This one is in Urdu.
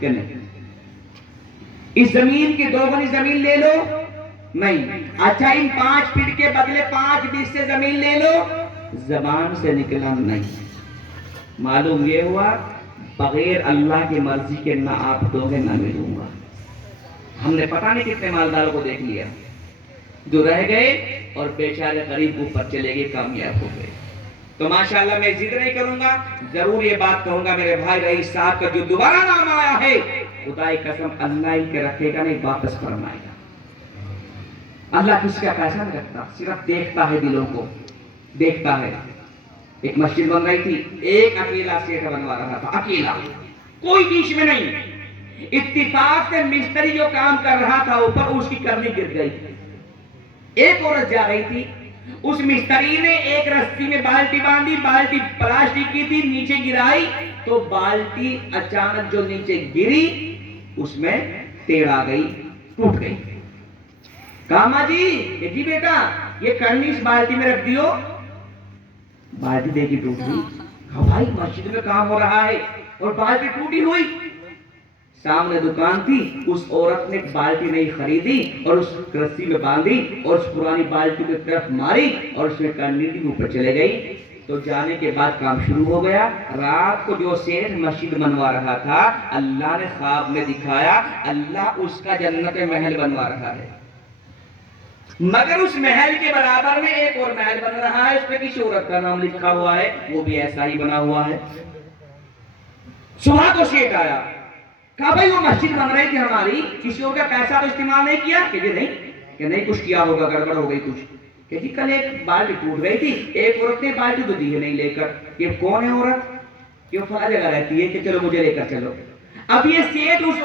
کہ نہیں؟ اس زمین کی 2 گنی زمین لے لو، نہیں۔ اچھا ان 5 فٹ کے بدلے 5 حصے زمین لے لو، زبان سے نکلا نہیں۔ معلوم یہ ہوا بغیر اللہ کی مرضی کے نہ آپ دو گے نہ میں دوں گا۔ ہم نے پتہ نہیں کتنے مالداروں کو دیکھ لیا جو رہ گئے اور بیچارے غریب اوپر چلے گئے، کامیاب ہو گئے۔ تو ماشاءاللہ میں ضد نہیں کروں گا، ضرور یہ بات کہوں گا میرے بھائی رئیس صاحب کا جو دوبارہ نام آیا ہے، خدا کی قسم اللہ ہی کے رکھے گا نہیں، واپس فرمائے گا۔ اللہ کسی کا پیسہ نہیں رکھتا، صرف دیکھتا ہے دلوں کو، دیکھتا ہے۔ ایک مسجد بن رہی تھی، ایک اکیلا سیٹ بنوا رہا تھا، اکیلا، کوئی بیچ میں نہیں۔ اتفاق سے مستری جو کام کر رہا تھا اوپر، اس کی کرنی گر گئی۔ ایک عورت جا رہی تھی، اس مستری نے ایک رسی میں بالٹی باندھی، بالٹی پلاسٹک کی تھی، نیچے گرائی تو بالٹی اچانک جو نیچے گری اس میں ٹیڑھ آ گئی، ٹوٹ گئی۔ کہا ماں جی، کہ جی بیٹا یہ کرنی اس بالٹی میں رکھ دیو۔ بالٹی دیکھی ٹوٹ گئی۔ کہا بھائی مسجد میں کام ہو رہا ہے اور بالٹی ٹوٹی ہوئی۔ سامنے دکان تھی، اس عورت نے بالٹی نہیں خریدی اور اس رسی میں باندھی اور اس پرانی بالٹی کی طرف ماری اور اس میں کرنی تھی اوپر چلے گئی۔ تو جانے کے بعد کام شروع ہو گیا۔ رات کو جو سیٹھ مسجد بنوا رہا تھا، اللہ نے خواب میں دکھایا اللہ اس کا جنت محل بنوا رہا ہے، مگر اس محل کے برابر میں ایک اور محل بن رہا ہے، اس پہ کسی عورت کا نام لکھا ہوا ہے، وہ بھی ایسا ہی بنا ہوا ہے۔ صبح کو سیٹھ آیا، کہا بھائی وہ مسجد بن رہی تھی ہماری، کسی اور کا پیسہ تو استعمال نہیں کیا؟ کہ نہیں کچھ کیا ہوگا، گڑبڑ ہو گئی کچھ۔ کہ جی کل ایک بالٹی ٹوٹ گئی تھی، ایک عورت نے بالٹی تو دی ہے نہیں لے کر۔ یہ کون ہے عورت؟ یہ فلاں جگہ رہتی ہے، کہ چلو مجھے لے کر چلو۔ اب یہ سیٹھ اس